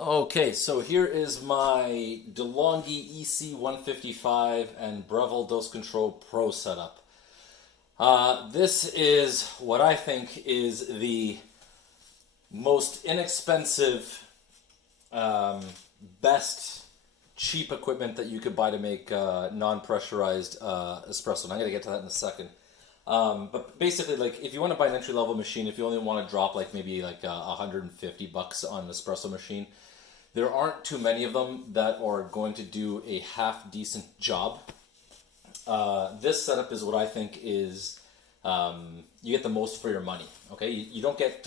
Okay, so here is my DeLonghi EC155 and Breville Dose Control Pro setup. This is what I think is the most inexpensive, best, cheap equipment that you could buy to make non-pressurized espresso. And I'm going to get to that in a second. But basically, like, if you want to buy an entry-level machine, if you only want to drop like maybe like $150 on an espresso machine, there aren't too many of them that are going to do a half-decent job. This setup is what I think is you get the most for your money. Okay, you don't get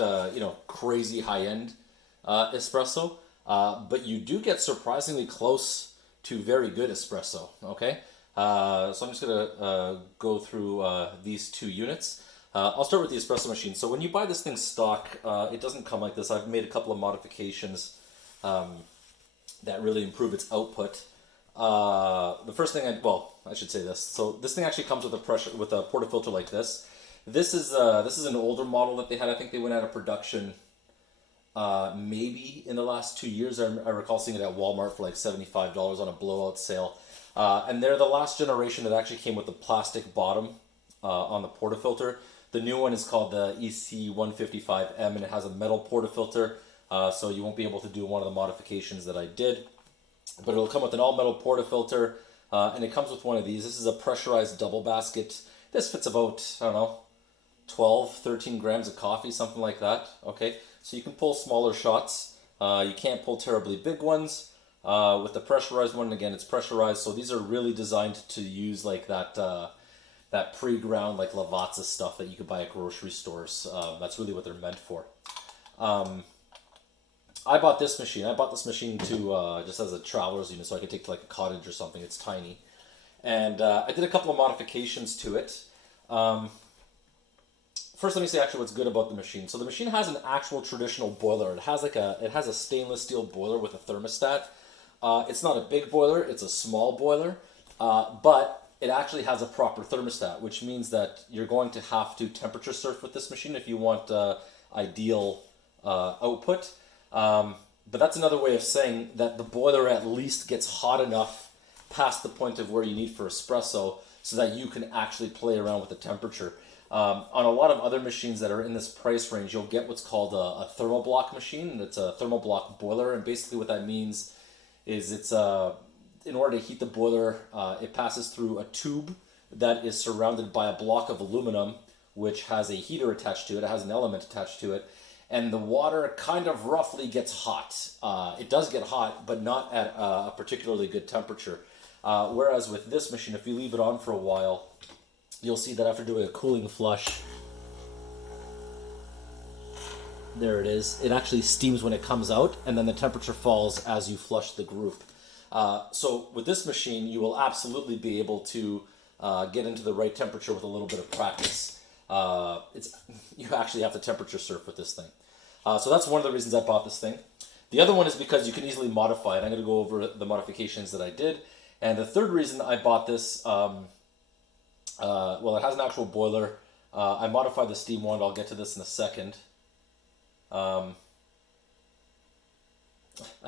crazy high-end espresso, but you do get surprisingly close to very good espresso. Okay, so I'm just gonna go through these two units. I'll start with the espresso machine. So when you buy this thing stock, it doesn't come like this. I've made a couple of modifications that really improve its output. The first thing I should say this. So this thing actually comes with a portafilter like this. This is an older model that they had. I think they went out of production maybe in the last 2 years. I recall seeing it at Walmart for like $75 on a blowout sale. And they're the last generation that actually came with the plastic bottom on the portafilter. The new one is called the EC155M, and it has a metal portafilter. So you won't be able to do one of the modifications that I did. But it'll come with an all-metal portafilter, and it comes with one of these. This is a pressurized double basket. This fits about, 12, 13 grams of coffee, something like that. Okay, so you can pull smaller shots. You can't pull terribly big ones. With the pressurized one, again, it's pressurized. So these are really designed to use like that pre-ground, like Lavazza stuff that you could buy at grocery stores. That's really what they're meant for. I bought this machine. I bought this machine to just as a traveler's unit, so I could take to like a cottage or something. It's tiny, and I did a couple of modifications to it. First, let me say actually what's good about the machine. So the machine has an actual traditional boiler. It has a stainless steel boiler with a thermostat. It's not a big boiler. It's a small boiler, but it actually has a proper thermostat, which means that you're going to have to temperature surf with this machine if you want ideal output. But that's another way of saying that the boiler at least gets hot enough past the point of where you need for espresso so that you can actually play around with the temperature. On a lot of other machines that are in this price range, you'll get what's called a thermoblock machine. It's a thermoblock boiler, and basically what that means is it's in order to heat the boiler, it passes through a tube that is surrounded by a block of aluminum, which has a heater attached to it. It has an element attached to it. And the water kind of roughly gets hot. It does get hot, but not at a particularly good temperature. Whereas with this machine, if you leave it on for a while, you'll see that after doing a cooling flush, there it is. It actually steams when it comes out, and then the temperature falls as you flush the group. So with this machine, you will absolutely be able to get into the right temperature with a little bit of practice. You actually have to temperature surf with this thing. So that's one of the reasons I bought this thing. The other one is because you can easily modify it. I'm going to go over the modifications that I did. And the third reason I bought this, it has an actual boiler. I modified the steam wand. I'll get to this in a second. I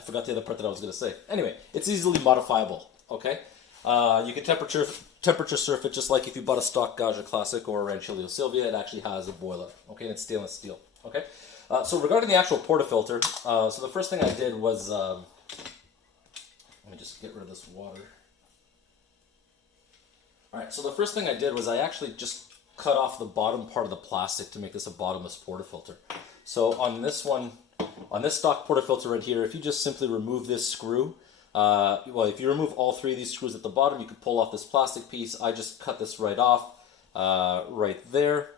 forgot the other part that I was going to say. Anyway, it's easily modifiable. Okay, you can temperature surf it just like if you bought a stock Gaggia Classic or a Rancilio Silvia. It actually has a boiler. Okay, and it's stainless steel. Okay, so regarding the actual portafilter, so the first thing I did was let me just get rid of this water. All right, so the first thing I did was I actually just cut off the bottom part of the plastic to make this a bottomless portafilter. So on this one, on this stock portafilter right here, if you just simply remove this screw, if you remove all three of these screws at the bottom, you can pull off this plastic piece. I just cut this right off, right there.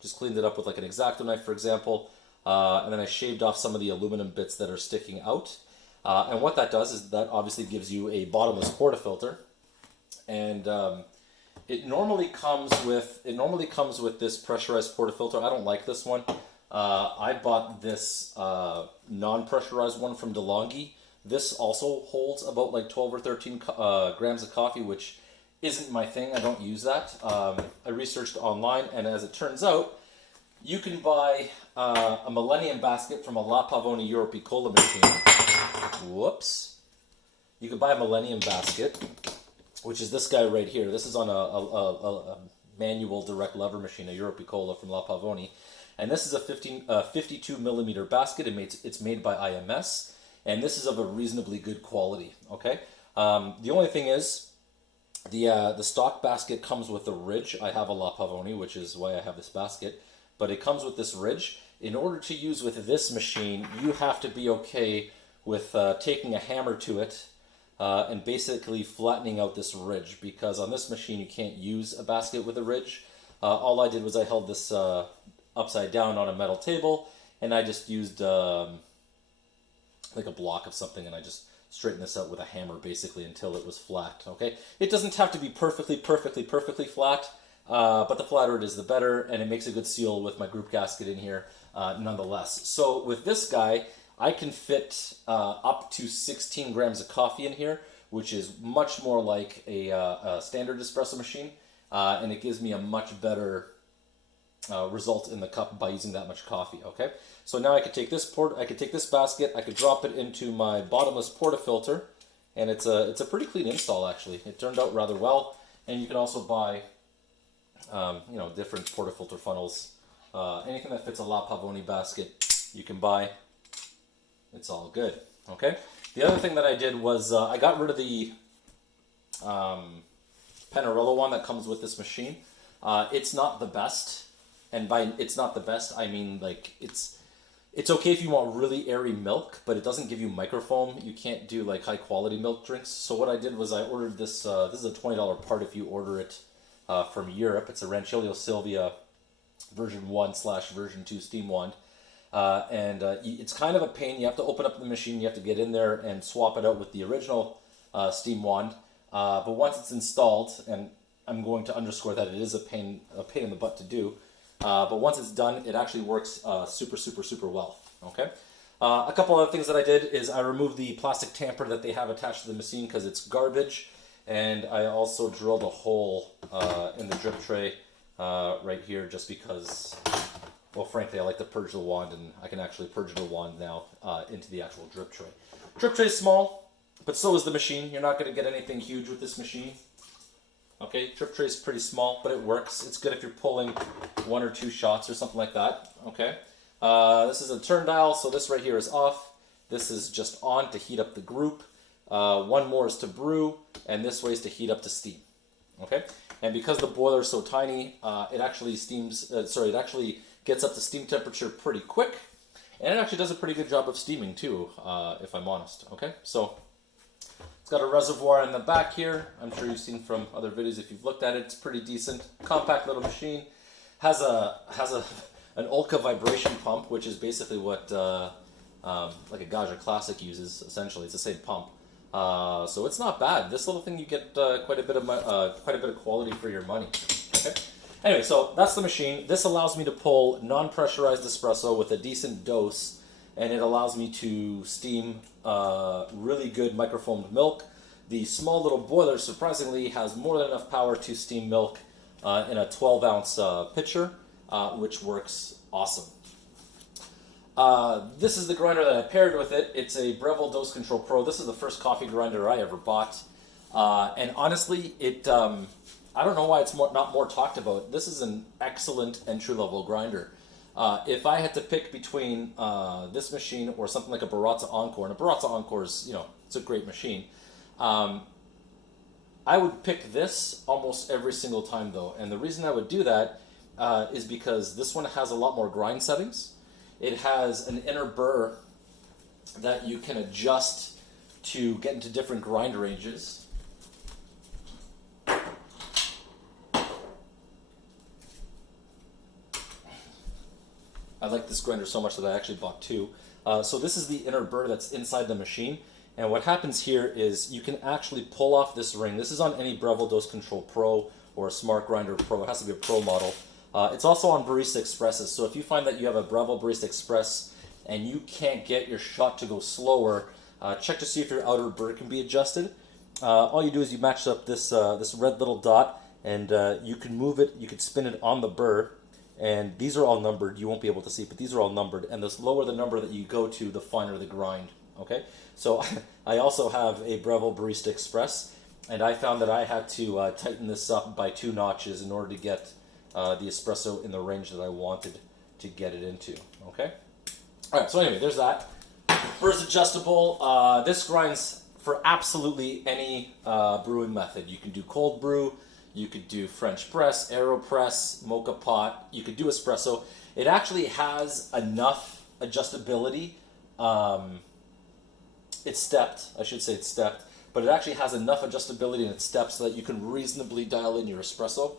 Just cleaned it up with like an X-Acto knife, for example. And then I shaved off some of the aluminum bits that are sticking out. And what that does is that obviously gives you a bottomless portafilter. And it normally comes with this pressurized portafilter. I don't like this one. I bought this non-pressurized one from DeLonghi. This also holds about like 12 or 13 grams of coffee, which isn't my thing. I don't use that. I researched online, and as it turns out, You can buy a Millennium basket from a La Pavone Europicola machine. Whoops. You can buy a Millennium basket, which is this guy right here. This is on a manual direct lever machine, a Europicola from La Pavone. And this is a 52 millimeter basket. It's made by IMS, and this is of a reasonably good quality. Okay. The only thing is, the stock basket comes with a ridge. I have a La Pavone, which is why I have this basket, but it comes with this ridge. In order to use with this machine, you have to be okay with taking a hammer to it and basically flattening out this ridge, because on this machine you can't use a basket with a ridge. All I did was I held this upside down on a metal table, and I just used like a block of something, and I just straightened this out with a hammer basically until it was flat. Okay, it doesn't have to be perfectly flat, but the flatter it is, the better, and it makes a good seal with my group gasket in here nonetheless. So with this guy, I can fit up to 16 grams of coffee in here, which is much more like a standard espresso machine, and it gives me a much better result in the cup by using that much coffee. Okay, so now I could take this basket, I could drop it into my bottomless portafilter, and it's a pretty clean install actually. It turned out rather well, and you can also buy different portafilter funnels. Anything that fits a La Pavone basket, you can buy. It's all good. Okay. The other thing that I did was I got rid of the Panarello one that comes with this machine. It's not the best, and by it's not the best, I mean like it's okay if you want really airy milk, but it doesn't give you microfoam. You can't do like high quality milk drinks. So what I did was I ordered this. This is a $20 part if you order it from Europe. It's a Rancilio Silvia version 1/version 2 steam wand. It's kind of a pain. You have to open up the machine, you have to get in there and swap it out with the original steam wand. But once it's installed, and I'm going to underscore that it is a pain in the butt to do, but once it's done, it actually works super well. Okay. A couple other things that I did is I removed the plastic tamper that they have attached to the machine because it's garbage, and I also drilled a hole in the drip tray right here just because, well, frankly, I like to purge the wand, and I can actually purge the wand now into the actual drip tray. Drip tray is small, but so is the machine. You're not going to get anything huge with this machine. Okay, drip tray is pretty small, but it works. It's good if you're pulling 1 or 2 shots or something like that. Okay, this is a turn dial, so this right here is off. This is just on to heat up the group. One more is to brew, and this way is to heat up to steam. Okay, and because the boiler is so tiny, it actually it actually gets up to steam temperature pretty quick, and it actually does a pretty good job of steaming too, if I'm honest. Okay, so it's got a reservoir in the back here. I'm sure you've seen from other videos if you've looked at it. It's pretty decent, compact little machine. Has an Olka vibration pump, which is basically what like a Gaja Classic uses. Essentially, it's the same pump. So it's not bad. This little thing, you get quite a bit of quality for your money. Okay. Anyway, so that's the machine. This allows me to pull non-pressurized espresso with a decent dose, and it allows me to steam really good microfoamed milk. The small little boiler, surprisingly, has more than enough power to steam milk in a 12-ounce pitcher, which works awesome. This is the grinder that I paired with it. It's a Breville Dose Control Pro. This is the first coffee grinder I ever bought. And honestly, I don't know why it's not more talked about. This is an excellent entry-level grinder. If I had to pick between this machine or something like a Baratza Encore, and a Baratza Encore is, it's a great machine, I would pick this almost every single time though. And the reason I would do that is because this one has a lot more grind settings. It has an inner burr that you can adjust to get into different grind ranges. I like this grinder so much that I actually bought 2. So this is the inner burr that's inside the machine. And what happens here is you can actually pull off this ring. This is on any Breville Dose Control Pro or a Smart Grinder Pro. It has to be a Pro model. It's also on Barista Expresses. So if you find that you have a Breville Barista Express and you can't get your shot to go slower, check to see if your outer burr can be adjusted. All you do is you match up this red little dot, and you can move it, you can spin it on the burr, And these are all numbered. You won't be able to see, but these are all numbered. And the lower the number that you go to, the finer the grind. Okay, so I also have a Breville Barista Express, and I found that I had to tighten this up by 2 notches in order to get the espresso in the range that I wanted to get it into. Okay, all right. So anyway, there's that. First adjustable. This grinds for absolutely any brewing method. You can do cold brew. You could do French press, AeroPress, mocha pot. You could do espresso. It actually has enough adjustability. It's stepped. I should say it's stepped. But it actually has enough adjustability in its steps so that you can reasonably dial in your espresso.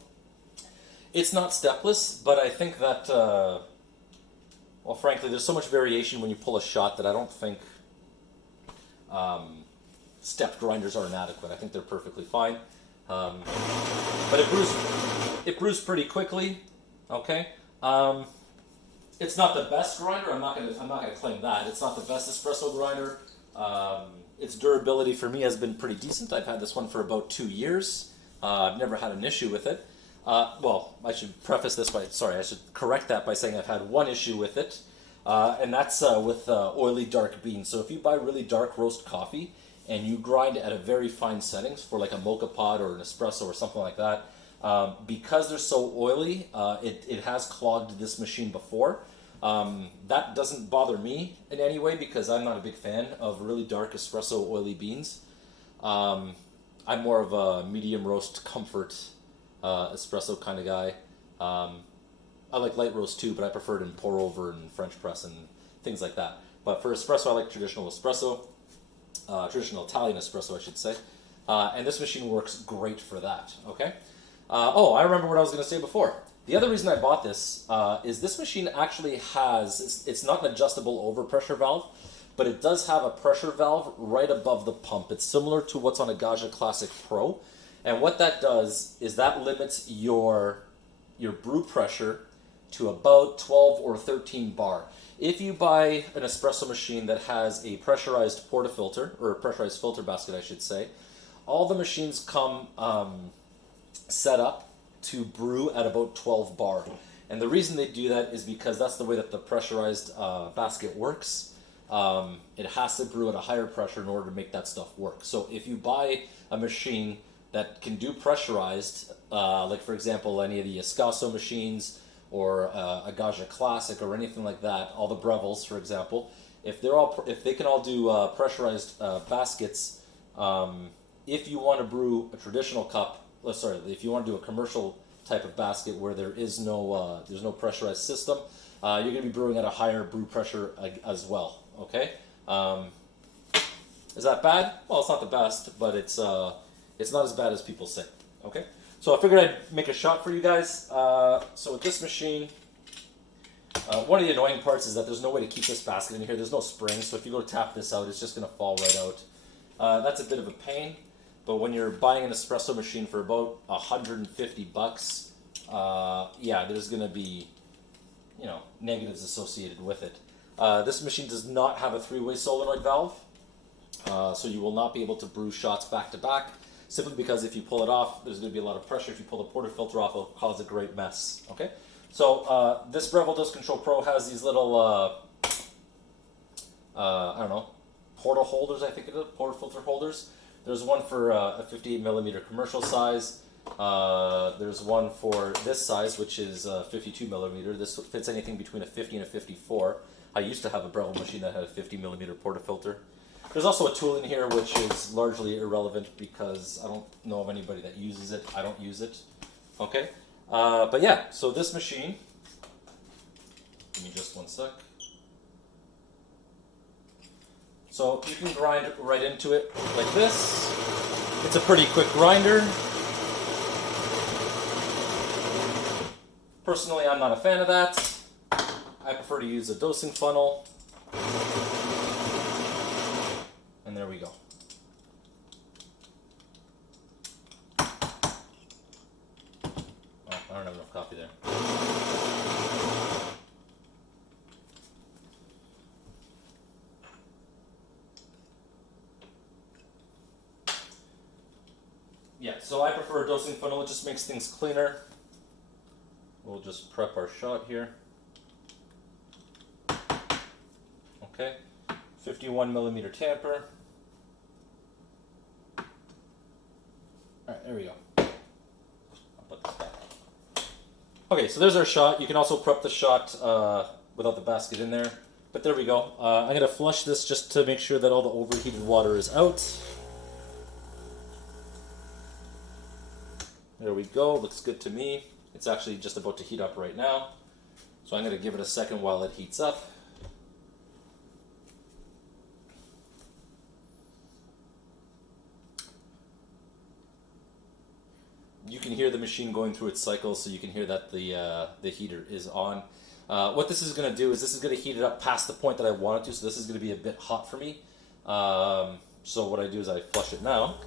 It's not stepless, but I think that, well, frankly, there's so much variation when you pull a shot that I don't think stepped grinders are inadequate. I think they're perfectly fine. But it brews pretty quickly. Okay. It's not the best grinder. I'm not gonna claim that. It's not the best espresso grinder. Its durability for me has been pretty decent. I've had this one for about 2 years. I've never had an issue with it. Well, I should preface this by, sorry, I should correct that by saying I've had one issue with it, and that's with oily dark beans. So if you buy really dark roast coffee and you grind at a very fine settings for like a mocha pot or an espresso or something like that, because they're so oily, it has clogged this machine before. That doesn't bother me in any way because I'm not a big fan of really dark espresso oily beans. I'm more of a medium roast comfort espresso kind of guy. I like light roast too, but I prefer it in pour over and French press and things like that. But for espresso, I like traditional espresso, traditional Italian espresso, I should say. And this machine works great for that. Okay. Oh, I remember what I was going to say before. The other reason I bought this is this machine actually has, it's not an adjustable overpressure valve, but it does have a pressure valve right above the pump. It's similar to what's on a Gaja Classic Pro. And what that does is that limits your brew pressure to about 12 or 13 bar. If you buy an espresso machine that has a pressurized portafilter, or a pressurized filter basket, I should say, all the machines come set up to brew at about 12 bar. And the reason they do that is because that's the way that the pressurized basket works. It has to brew at a higher pressure in order to make that stuff work. So if you buy a machine that can do pressurized, like for example any of the Escasso machines or a Gaja Classic or anything like that, all the Brevilles for example, if they can all do pressurized baskets, if you want to brew a traditional cup, if you want to do a commercial type of basket where there's no pressurized system, you're going to be brewing at a higher brew pressure as well. Okay, is that bad? Well, it's not the best, but it's not as bad as people say. Okay, so I figured I'd make a shot for you guys. So with this machine, one of the annoying parts is that there's no way to keep this basket in here. There's no spring, so if you go to tap this out, it's just going to fall right out. That's a bit of a pain. But when you're buying an espresso machine for about $150, yeah, there's going to be, negatives associated with it. This machine does not have a 3-way solenoid valve, so you will not be able to brew shots back to back, simply because if you pull it off, there's going to be a lot of pressure. If you pull the portafilter off, it'll cause a great mess. Okay, so this Breville Dose Control Pro has these little, I don't know, porta holders, I think it is, portafilter holders. There's one for a 58 millimeter commercial size. There's one for this size, which is 52 millimeter. This fits anything between a 50 and a 54. I used to have a Breville machine that had a 50 millimeter portafilter. There's also a tool in here which is largely irrelevant because I don't know of anybody that uses it. I don't use it. Okay, but yeah. So this machine. Give me just one sec. So you can grind right into it like this. It's a pretty quick grinder. Personally, I'm not a fan of that. I prefer to use a dosing funnel. And there we go. Oh, I don't have enough coffee there. Yeah, so I prefer a dosing funnel. It just makes things cleaner. we'll just prep our shot here. Okay, 51mm tamper. Alright, there we go. I'll put this back on. Okay, so there's our shot. You can also prep the shot without the basket in there. But there we go. I'm going to flush this just to make sure that all the overheated water is out. There we go. Looks good to me. It's actually just about to heat up right now. So I'm going to give it a second while it heats up. You can hear the machine going through its cycle, so you can hear that the heater is on. What this is going to do is this is going to heat it up past the point that I want it to, so this is going to be a bit hot for me. So what I do is I flush it now.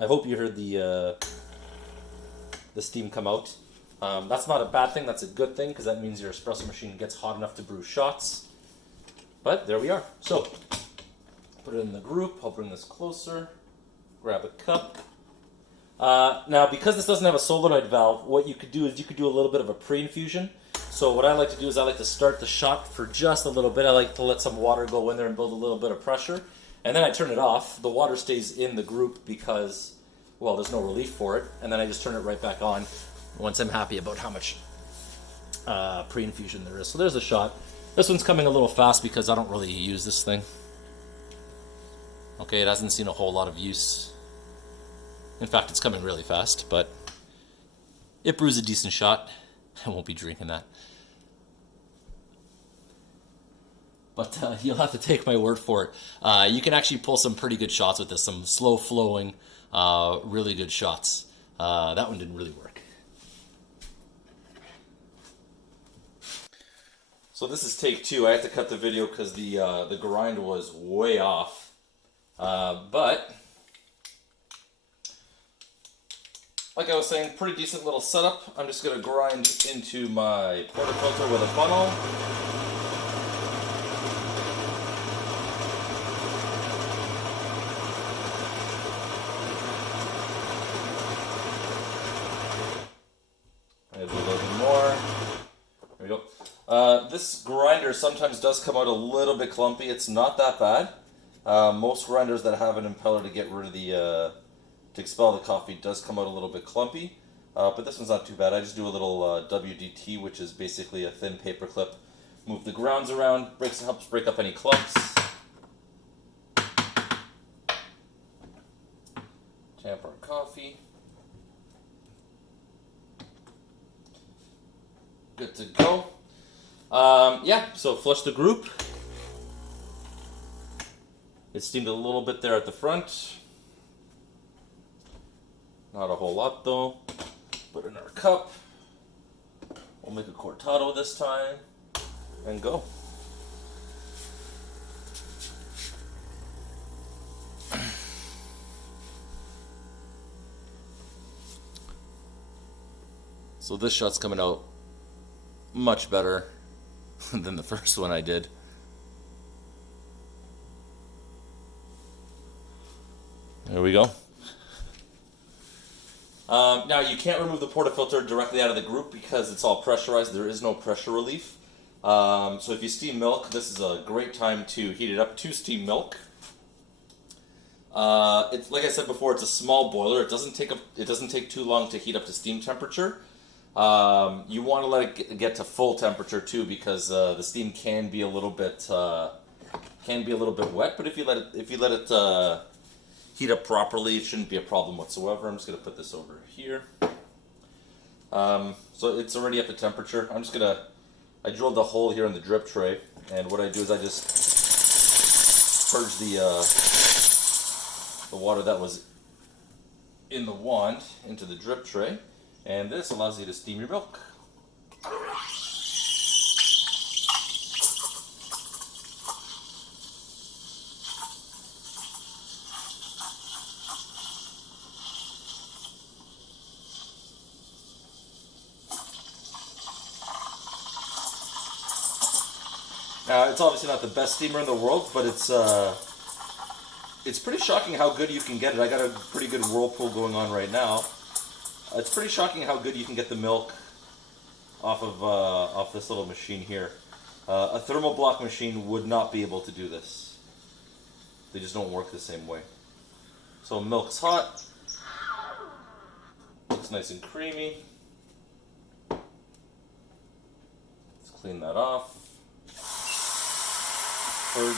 I hope you heard the steam come out. That's not a bad thing, that's a good thing, because that means your espresso machine gets hot enough to brew shots. But there we are. So, put it in the group. I'll bring this closer. Grab a cup. Now, because this doesn't have a solenoid valve, what you could do is you could do a little bit of a pre-infusion. So what I like to do is I like to start the shot for just a little bit. I like to let some water go in there and build a little bit of pressure. And then I turn it off. The water stays in the group because, well, there's no relief for it. And then I just turn it right back on once I'm happy about how much pre-infusion there is. So there's the shot. This one's coming a little fast because I don't really use this thing. Okay, it hasn't seen a whole lot of use. In fact, it's coming really fast, but it brews a decent shot. I won't be drinking that. But you'll have to take my word for it. You can actually pull some pretty good shots with this, some slow-flowing, really good shots. That one didn't really work. So this is take 2. I had to cut the video because the grind was way off. But like I was saying, pretty decent little setup. I'm just going to grind into my portafilter with a funnel. Maybe a little bit more. There we go. This grinder sometimes does come out a little bit clumpy. It's not that bad. Most grinders that have an impeller to get rid of the to expel the coffee does come out a little bit clumpy, but this one's not too bad. I just do a little WDT, which is basically a thin paper clip. Move the grounds around, helps break up any clumps. Tamp our coffee. Good to go. Yeah, so flush the group. It steamed a little bit there at the front. Not a whole lot though. Put in our cup. We'll make a cortado this time and go. So this shot's coming out much better than the first one I did. There we go. Now you can't remove the portafilter directly out of the group because it's all pressurized. There is no pressure relief. So if you steam milk, this is a great time to heat it up to steam milk. It's like I said before, it's a small boiler. It doesn't take too long to heat up to steam temperature. You want to let it get to full temperature too, because the steam can be a little bit wet. But if you let it heat up properly, it shouldn't be a problem whatsoever. I'm just going to put this over here. So it's already up to temperature. I drilled a hole here in the drip tray, and what I do is I just purge the water that was in the wand into the drip tray, and this allows you to steam your milk. It's obviously not the best steamer in the world, but it's pretty shocking how good you can get it. I got a pretty good whirlpool going on right now. It's pretty shocking how good you can get the milk off this little machine here. A thermal block machine would not be able to do this. They just don't work the same way. So milk's hot. Looks nice and creamy. Let's clean that off. Purge.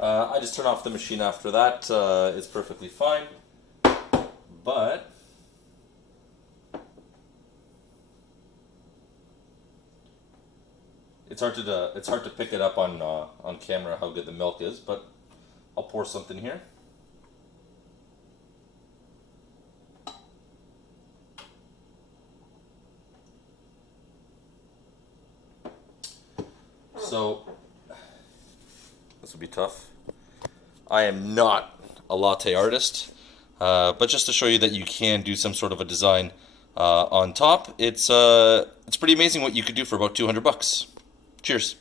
I just turn off the machine after that. It's perfectly fine. But it's hard to pick it up on camera how good the milk is. But I'll pour something here. So this will be tough. I am not a latte artist, but just to show you that you can do some sort of a design on top, it's pretty amazing what you could do for about $200. Cheers.